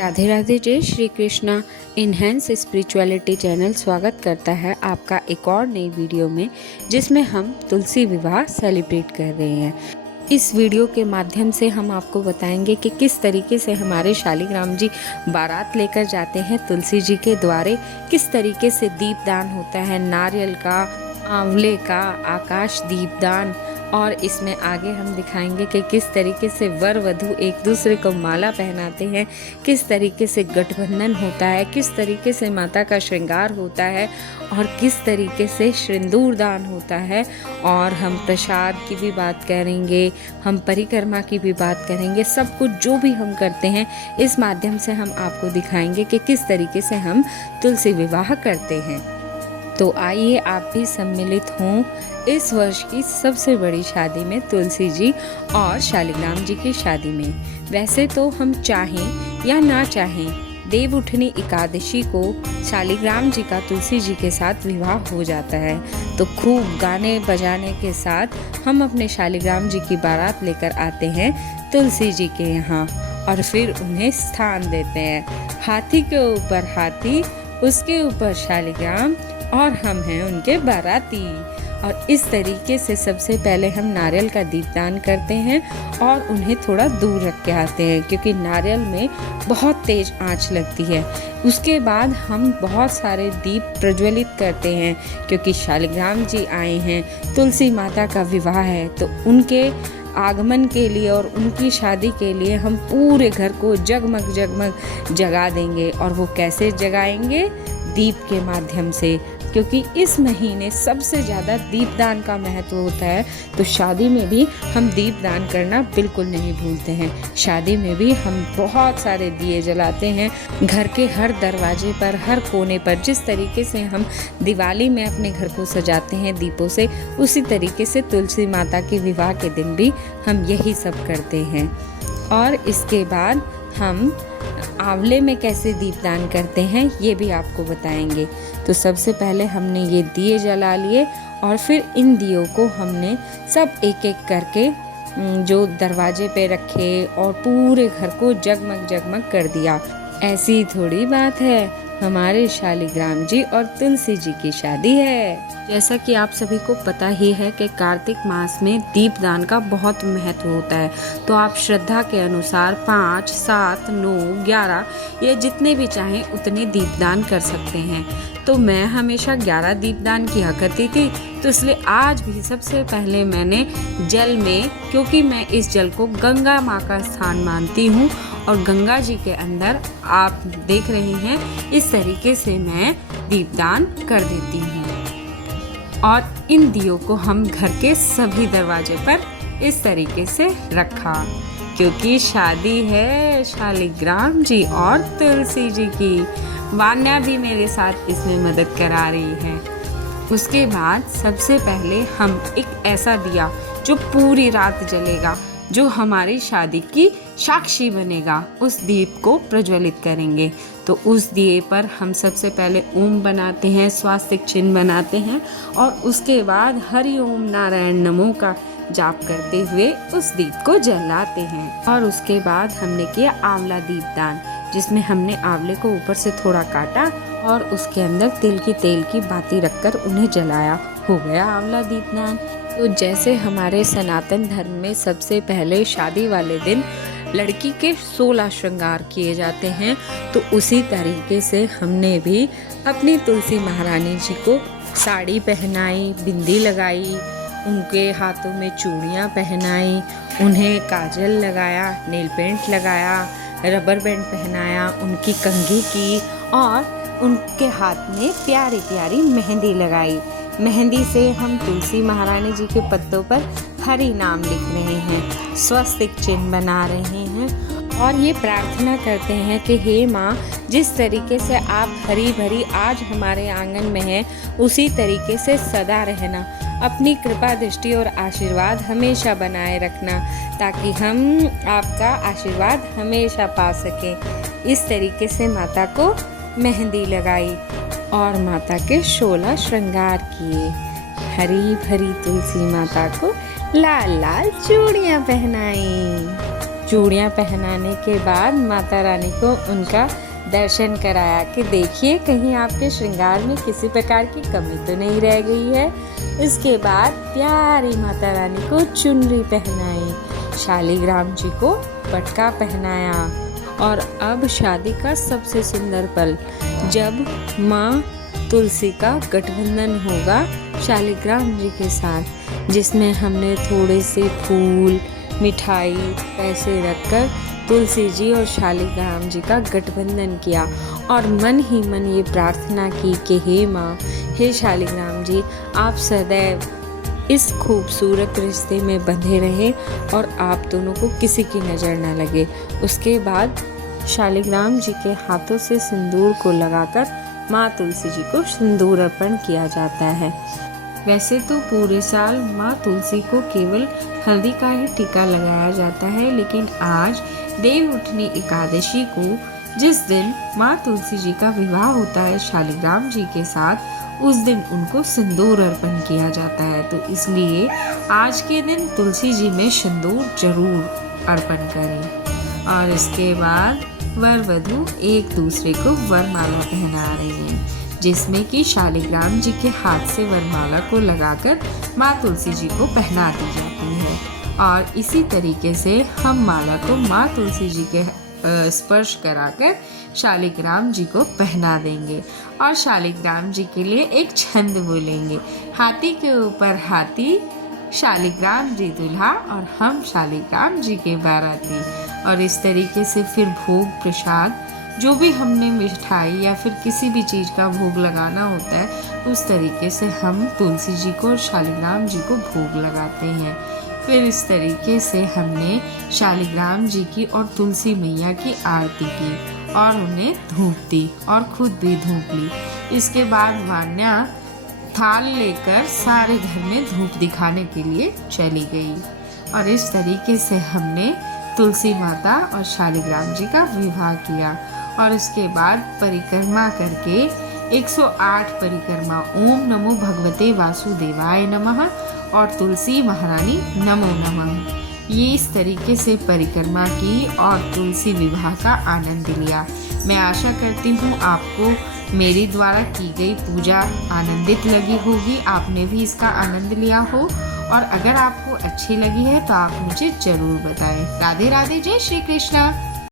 राधे राधे। जय Shri Krishna. Enhance spirituality channel स्वागत करता है आपका एक और नई वीडियो में, जिसमें हम तुलसी विवाह सेलिब्रेट कर रहे हैं। इस वीडियो के माध्यम से हम आपको बताएंगे कि किस तरीके से हमारे शालिग्राम जी बारात लेकर जाते हैं तुलसी जी के द्वारे, किस तरीके से दीपदान होता है, नारियल का, आंवले का, आकाश दीपदान, और इसमें आगे हम दिखाएंगे कि किस तरीके से वर वधू एक दूसरे को माला पहनाते हैं, किस तरीके से गठबंधन होता है, किस तरीके से माता का श्रृंगार होता है और किस तरीके से सिंदूर दान होता है। और हम प्रसाद की भी बात करेंगे, हम परिक्रमा की भी बात करेंगे। सब कुछ जो भी हम करते हैं इस माध्यम से हम आपको दिखाएंगे कि किस तरीके से हम तुलसी विवाह करते हैं। तो आइए आप भी सम्मिलित हों इस वर्ष की सबसे बड़ी शादी में, तुलसी जी और शालिग्राम जी की शादी में। वैसे तो हम चाहें या ना चाहें, देवउठनी एकादशी को शालिग्राम जी का तुलसी जी के साथ विवाह हो जाता है। तो खूब गाने बजाने के साथ हम अपने शालिग्राम जी की बारात लेकर आते हैं तुलसी जी के यहाँ और फिर उन्हें स्थान देते हैं। हाथी के ऊपर हाथी, उसके ऊपर शालिग्राम और हम हैं उनके बाराती। और इस तरीके से सबसे पहले हम नारियल का दीपदान करते हैं और उन्हें थोड़ा दूर रख के आते हैं, क्योंकि नारियल में बहुत तेज आंच लगती है। उसके बाद हम बहुत सारे दीप प्रज्वलित करते हैं, क्योंकि शालिग्राम जी आए हैं, तुलसी माता का विवाह है, तो उनके आगमन के लिए और उनकी शादी के लिए हम पूरे घर को जगमग जगमग जगा देंगे। और वो कैसे जगाएंगे? दीप के माध्यम से, क्योंकि इस महीने सबसे ज़्यादा दीपदान का महत्व होता है। तो शादी में भी हम दीपदान करना बिल्कुल नहीं भूलते हैं। शादी में भी हम बहुत सारे दिए जलाते हैं, घर के हर दरवाजे पर, हर कोने पर। जिस तरीके से हम दिवाली में अपने घर को सजाते हैं दीपों से, उसी तरीके से तुलसी माता के विवाह के दिन भी हम यही सब करते हैं। और इसके बाद हम आंवले में कैसे दीपदान करते हैं ये भी आपको बताएंगे। तो सबसे पहले हमने ये दिए जला लिए और फिर इन दियों को हमने सब एक एक करके जो दरवाजे पे रखे और पूरे घर को जगमग जगमग कर दिया। ऐसी थोड़ी बात है, हमारे शालिग्राम जी और तुलसी जी की शादी है। जैसा कि आप सभी को पता ही है कि कार्तिक मास में दीपदान का बहुत महत्व होता है। तो आप श्रद्धा के अनुसार 5, 7, 9, 11 ये जितने भी चाहें उतने दीपदान कर सकते हैं। तो मैं हमेशा 11 दीपदान किया करती थी, तो इसलिए आज भी सबसे पहले मैंने जल में, क्योंकि मैं इस जल को गंगा माँ का स्थान मानती हूँ और गंगा जी के अंदर आप देख रहे हैं इस तरीके से मैं दीपदान कर देती हूँ। और इन दियों को हम घर के सभी दरवाजे पर इस तरीके से रखा, क्योंकि शादी है शालिग्राम जी और तुलसी जी की। वान्या भी मेरे साथ इसमें मदद करा रही है। उसके बाद सबसे पहले हम एक ऐसा दिया जो पूरी रात जलेगा, जो हमारी शादी की साक्षी बनेगा, उस दीप को प्रज्वलित करेंगे। तो उस दिए पर हम सबसे पहले ओम बनाते हैं, स्वास्तिक चिन्ह बनाते हैं और उसके बाद हरि ओम नारायण नमो का जाप करते हुए उस दीप को जलाते हैं। और उसके बाद हमने किया आंवला दीपदान, जिसमें हमने आंवले को ऊपर से थोड़ा काटा और उसके अंदर तिल की बाती रखकर उन्हें जलाया। हो गया आंवला दीपदान। तो जैसे हमारे सनातन धर्म में सबसे पहले शादी वाले दिन लड़की के 16 श्रृंगार किए जाते हैं, तो उसी तरीके से हमने भी अपनी तुलसी महारानी जी को साड़ी पहनाई, बिंदी लगाई, उनके हाथों में चूड़ियाँ पहनाई, उन्हें काजल लगाया, नेल पेंट लगाया, रबर बैंड पहनाया, उनकी कंघी की और उनके हाथ में प्यारी प्यारी मेहंदी लगाई। मेहंदी से हम तुलसी महारानी जी के पत्तों पर हरि नाम लिख रहे हैं, स्वस्तिक चिन्ह बना रहे हैं और ये प्रार्थना करते हैं कि हे माँ, जिस तरीके से आप हरी भरी आज हमारे आंगन में हैं, उसी तरीके से सदा रहना। अपनी कृपा दृष्टि और आशीर्वाद हमेशा बनाए रखना, ताकि हम आपका आशीर्वाद हमेशा पा सकें। इस तरीके से माता को मेहंदी लगाई और माता के 16 श्रृंगार किए। हरी भरी तुलसी माता को लाल लाल चूड़ियाँ पहनाई। चूड़ियाँ पहनाने के बाद माता रानी को उनका दर्शन कराया कि देखिए कहीं आपके श्रृंगार में किसी प्रकार की कमी तो नहीं रह गई है। इसके बाद प्यारी माता रानी को चुनरी पहनाई, शालिग्राम जी को पटका पहनाया। और अब शादी का सबसे सुंदर पल, जब माँ तुलसी का गठबंधन होगा शालिग्राम जी के साथ, जिसमें हमने थोड़े से फूल, मिठाई, पैसे रखकर तुलसी जी और शालिग्राम जी का गठबंधन किया और मन ही मन ये प्रार्थना की कि हे माँ, हे शालिग्राम जी, आप सदैव इस खूबसूरत रिश्ते में बंधे रहें और आप दोनों को किसी की नज़र न लगे। उसके बाद शालिग्राम जी के हाथों से सिंदूर को लगाकर माँ तुलसी जी को सिंदूर अर्पण किया जाता है। वैसे तो पूरे साल माँ तुलसी को केवल हल्दी का ही टीका लगाया जाता है, लेकिन आज देवउठनी एकादशी को, जिस दिन माँ तुलसी जी का विवाह होता है शालिग्राम जी के साथ, उस दिन उनको सिंदूर अर्पण किया जाता है। तो इसलिए आज के दिन तुलसी जी में सिंदूर जरूर अर्पण करें। और इसके बाद वर वधू एक दूसरे को वरमाला पहना रहे हैं, जिसमें कि शालिग्राम जी के हाथ से वरमाला को लगाकर माँ तुलसी जी को पहना दी जाती है। और इसी तरीके से हम माला को माँ तुलसी जी के स्पर्श कराकर शालिग्राम जी को पहना देंगे और शालिग्राम जी के लिए एक छंद बोलेंगे, हाथी के ऊपर हाथी, शालिग्राम जी दूल्हा और हम शालिग्राम जी के बाराती। और इस तरीके से फिर भोग प्रसाद, जो भी हमने मिठाई या फिर किसी भी चीज़ का भोग लगाना होता है, उस तरीके से हम तुलसी जी को और शालिग्राम जी को भोग लगाते हैं। फिर इस तरीके से हमने शालिग्राम जी की और तुलसी मैया की आरती की और उन्हें धूप दी और खुद भी धूप ली। इसके बाद वान्या थाल लेकर सारे घर में धूप दिखाने के लिए चली गई और इस तरीके से हमने तुलसी माता और शालिग्राम जी का विवाह किया। और इसके बाद परिक्रमा करके 108 परिक्रमा, ओम नमो भगवते वासुदेवाय नमः और तुलसी महारानी नमो नमः, ये इस तरीके से परिक्रमा की और तुलसी विवाह का आनंद लिया। मैं आशा करती हूँ आपको मेरी द्वारा की गई पूजा आनंदित लगी होगी, आपने भी इसका आनंद लिया हो। और अगर आपको अच्छी लगी है तो आप मुझे जरूर बताएं। राधे राधे, जय श्री कृष्णा।